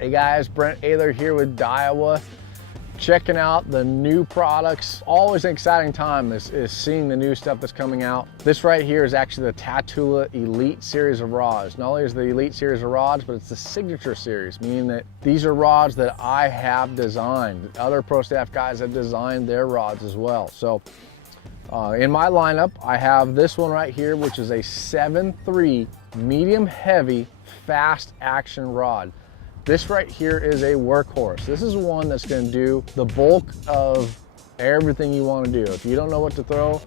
Hey guys, Brent Ehrler here with Daiwa. Checking out the new products. Always an exciting time is seeing the new stuff that's coming out. This right here is actually the Tatula Elite series of rods. Not only is the Elite series of rods, but it's the Signature series, meaning that these are rods that I have designed. Other pro staff guys have designed their rods as well. So in my lineup, I have this one right here, which is a 7.3 medium heavy fast action rod. This right here is a workhorse. This is one that's going to do the bulk of everything you want to do. If you don't know what to throw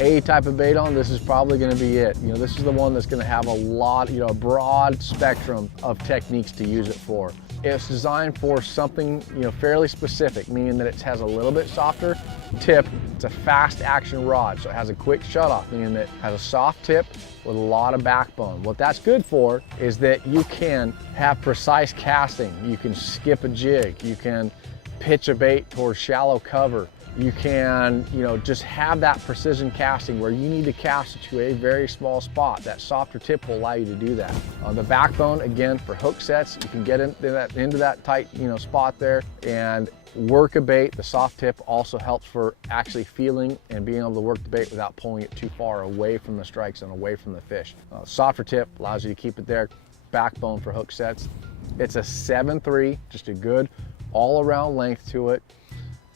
a type of bait on, this is probably going to be it. You know, this is the one that's going to have a lot, a broad spectrum of techniques to use it for. It's designed for something, fairly specific, meaning that it has a little bit softer tip. It's a fast action rod, so it has a quick shutoff, meaning that it has a soft tip with a lot of backbone. What that's good for is that you can have precise casting. You can skip a jig. You can pitch a bait towards shallow cover. You can, just have that precision casting where you need to cast it to a very small spot. That softer tip will allow you to do that. The backbone, again, for hook sets, you can get into that tight, spot there and work a bait. The soft tip also helps for actually feeling and being able to work the bait without pulling it too far away from the strike zone, away from the fish. Softer tip allows you to keep it there. Backbone for hook sets. It's a 7.3, just a good all-around length to it.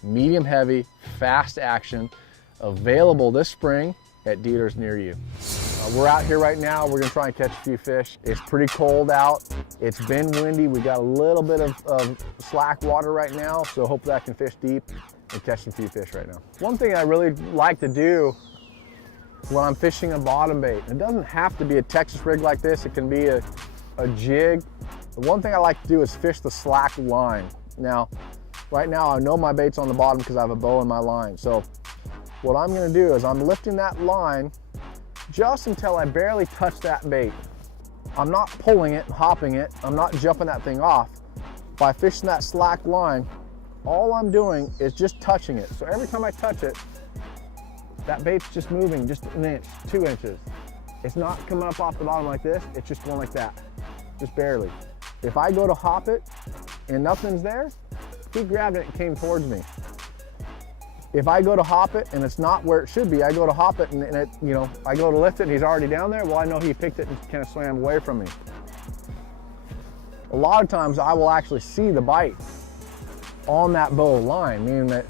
Medium heavy, fast action, available this spring at dealers near you. We're out here right now. We're gonna try and catch a few fish. It's pretty cold out. It's been windy. We got a little bit of slack water right now, so hopefully I can fish deep and catch some few fish right now. One thing I really like to do when I'm fishing a bottom bait, it doesn't have to be a Texas rig like this. It can be a jig. The one thing I like to do is fish the slack line. Now, right now I know my bait's on the bottom because I have a bow in my line. So what I'm gonna do is I'm lifting that line just until I barely touch that bait. I'm not pulling it, hopping it. I'm not jumping that thing off. By fishing that slack line, all I'm doing is just touching it. So every time I touch it, that bait's just moving just an inch, 2 inches. It's not coming up off the bottom like this. It's just going like that, just barely. If I go to hop it and nothing's there, he grabbed it and came towards me. If I go to hop it and it's not where it should be, I go to hop it and it, I go to lift it and he's already down there, well, I know he picked it and kind of swam away from me. A lot of times I will actually see the bite on that bow line, meaning that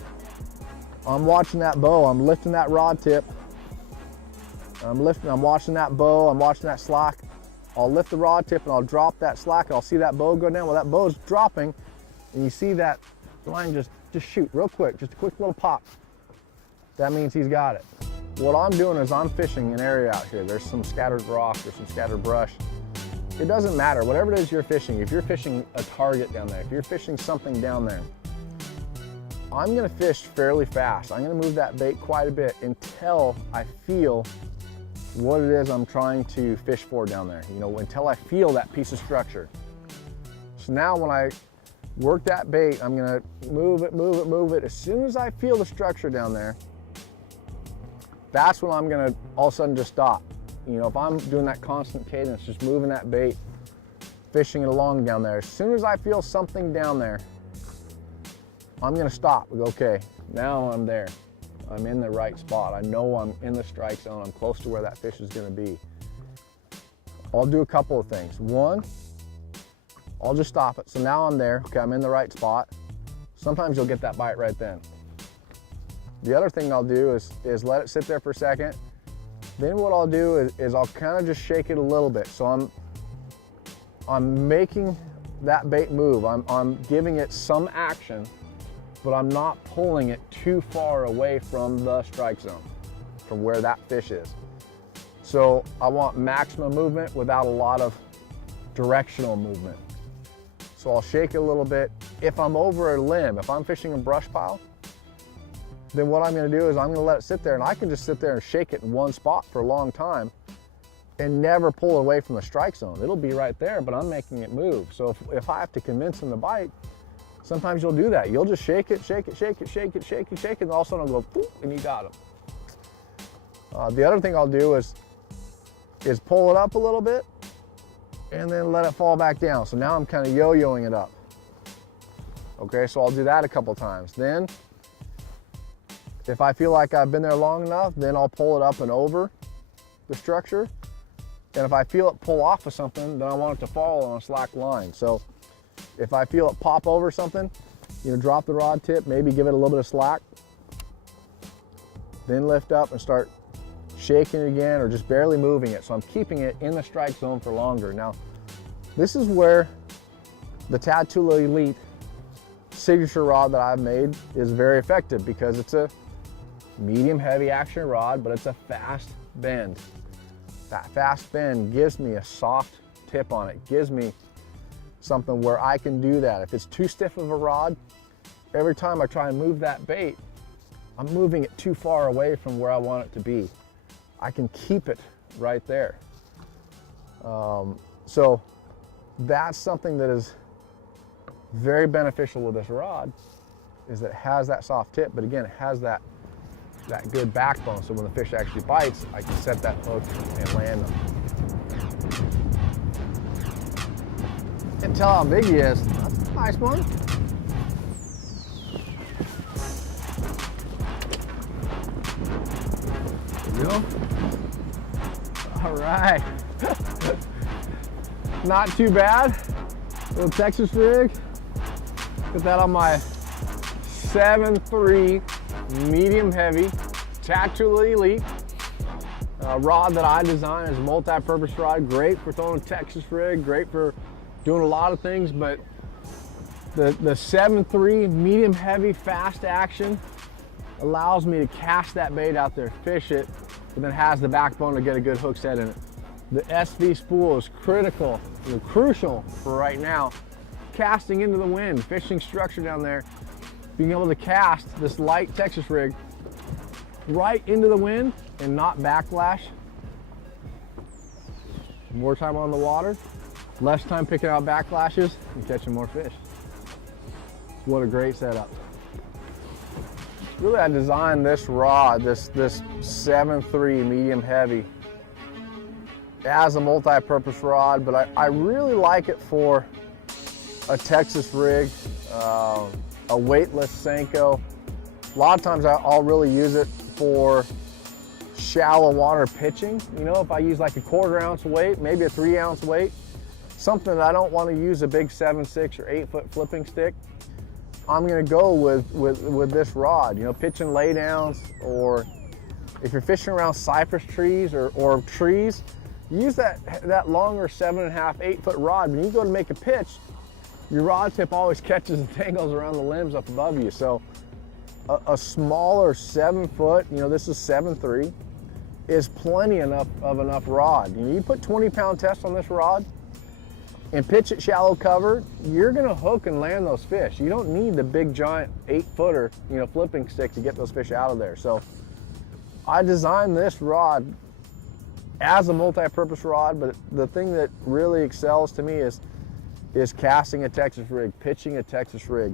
I'm watching that bow, I'm lifting that rod tip, I'm watching that bow, I'm watching that slack. I'll lift the rod tip and I'll drop that slack and I'll see that bow go down. Well, that bow's dropping and you see that line just shoot real quick, just a quick little pop. That means he's got it. What I'm doing is I'm fishing an area out here. There's some scattered rock, there's some scattered brush. It doesn't matter, whatever it is you're fishing, if you're fishing a target down there, if you're fishing something down there, I'm gonna fish fairly fast. I'm gonna move that bait quite a bit until I feel what it is I'm trying to fish for down there, until I feel that piece of structure. So now when I work that bait, I'm gonna move it. As soon as I feel the structure down there, that's when I'm gonna all of a sudden just stop. If I'm doing that constant cadence, just moving that bait, fishing it along down there, as soon as I feel something down there, I'm gonna stop and go, okay, now I'm there. I'm in the right spot. I know I'm in the strike zone. I'm close to where that fish is gonna be. I'll do a couple of things. One, I'll just stop it. So now I'm there, okay, I'm in the right spot. Sometimes you'll get that bite right then. The other thing I'll do is let it sit there for a second. Then what I'll do is I'll kind of just shake it a little bit. So I'm making that bait move. I'm giving it some action, but I'm not pulling it too far away from the strike zone, from where that fish is. So I want maximum movement without a lot of directional movement. So I'll shake it a little bit. If I'm over a limb, if I'm fishing a brush pile, then what I'm gonna do is I'm gonna let it sit there, and I can just sit there and shake it in one spot for a long time and never pull it away from the strike zone. It'll be right there, but I'm making it move. So if I have to convince him to bite, sometimes you'll do that. You'll just shake it, and all of a sudden it'll go, poof, and you got him. The other thing I'll do is pull it up a little bit and then let it fall back down. So now I'm kind of yo-yoing it up. Okay, so I'll do that a couple times. Then, if I feel like I've been there long enough, then I'll pull it up and over the structure. And if I feel it pull off of something, then I want it to fall on a slack line. So if I feel it pop over something, you know, drop the rod tip, maybe give it a little bit of slack, then lift up and start shaking it again or just barely moving it. So I'm keeping it in the strike zone for longer. Now, this is where the Tatula Elite signature rod that I've made is very effective, because it's a medium heavy action rod, but it's a fast bend. That fast bend gives me a soft tip on it, gives me something where I can do that. If it's too stiff of a rod, every time I try and move that bait, I'm moving it too far away from where I want it to be. I can keep it right there. So that's something that is very beneficial with this rod, is that it has that soft tip, but again, it has that good backbone, so when the fish actually bites, I can set that hook and land them. And tell how big he is. That's a nice one. There we go. All right. Not too bad. Little Texas rig. Put that on my 7.3 medium heavy Tatula Elite rod that I designed as a multi-purpose rod. Great for throwing a Texas rig, great for doing a lot of things, but the 7.3 medium heavy fast action allows me to cast that bait out there, fish it, but then has the backbone to get a good hook set in it. The SV spool is critical, crucial for right now. Casting into the wind, fishing structure down there, being able to cast this light Texas rig right into the wind and not backlash. More time on the water, less time picking out backlashes and catching more fish. What a great setup. Really, I designed this rod, this 7.3 medium heavy, as a multi-purpose rod, but I really like it for a Texas rig, a weightless Senko. A lot of times I'll really use it for shallow water pitching. You know, if I use like a 1/4 ounce weight, maybe a 3 ounce weight, something that I don't want to use a big 7.6 or 8 foot flipping stick, I'm gonna go with this rod. You know, pitching laydowns, or if you're fishing around cypress trees or trees, use that longer 7.5, 8 foot rod. When you go to make a pitch, your rod tip always catches and tangles around the limbs up above you. So a smaller 7 foot, you know, this is 7.3, is plenty enough rod. You know, you put 20-pound test on this rod and pitch it shallow cover, you're gonna hook and land those fish. You don't need the big giant 8-footer, you know, flipping stick to get those fish out of there. So I designed this rod as a multi-purpose rod, but the thing that really excels to me is casting a Texas rig, pitching a Texas rig,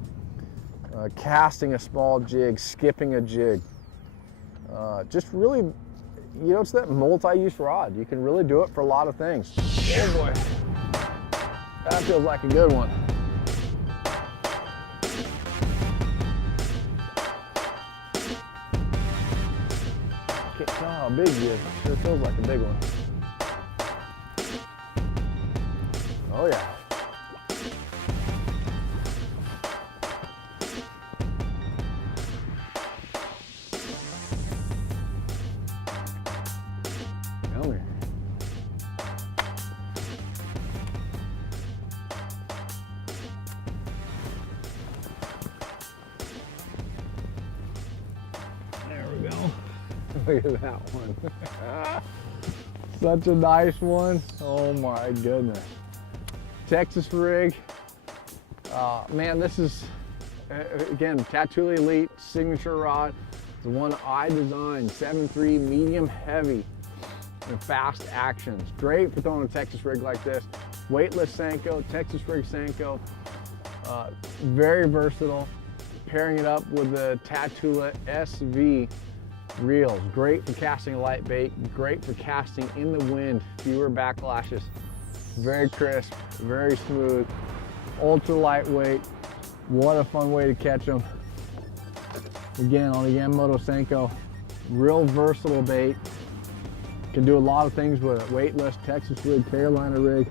casting a small jig, skipping a jig. Just really, you know, it's that multi-use rod. You can really do it for a lot of things. Oh boy, that feels like a good one. Can't tell how big he is, it sure feels like a big one. Oh yeah. Yummy. There we go. Look at that one. Such a nice one. Oh my goodness. Texas rig. Man, this is, again, Tatula Elite signature rod. The one I designed, 7.3 medium heavy and fast actions. Great for throwing a Texas rig like this. Weightless Senko, Texas rig Senko. Very versatile. Pairing it up with the Tatula SV reels. Great for casting a light bait. Great for casting in the wind. Fewer backlashes. Very crisp, very smooth, ultra lightweight. What a fun way to catch them. Again, on the Yamamoto Senko, real versatile bait. Can do a lot of things with a weightless Texas rig, Carolina rig,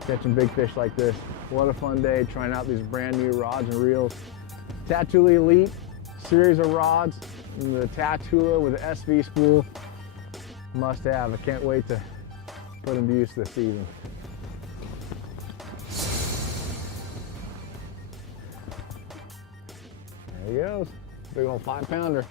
catching big fish like this. What a fun day trying out these brand new rods and reels. Tatula Elite series of rods, and the Tatula with the SV spool, must have. I can't wait to put them to use this season. There he goes, big old 5-pounder.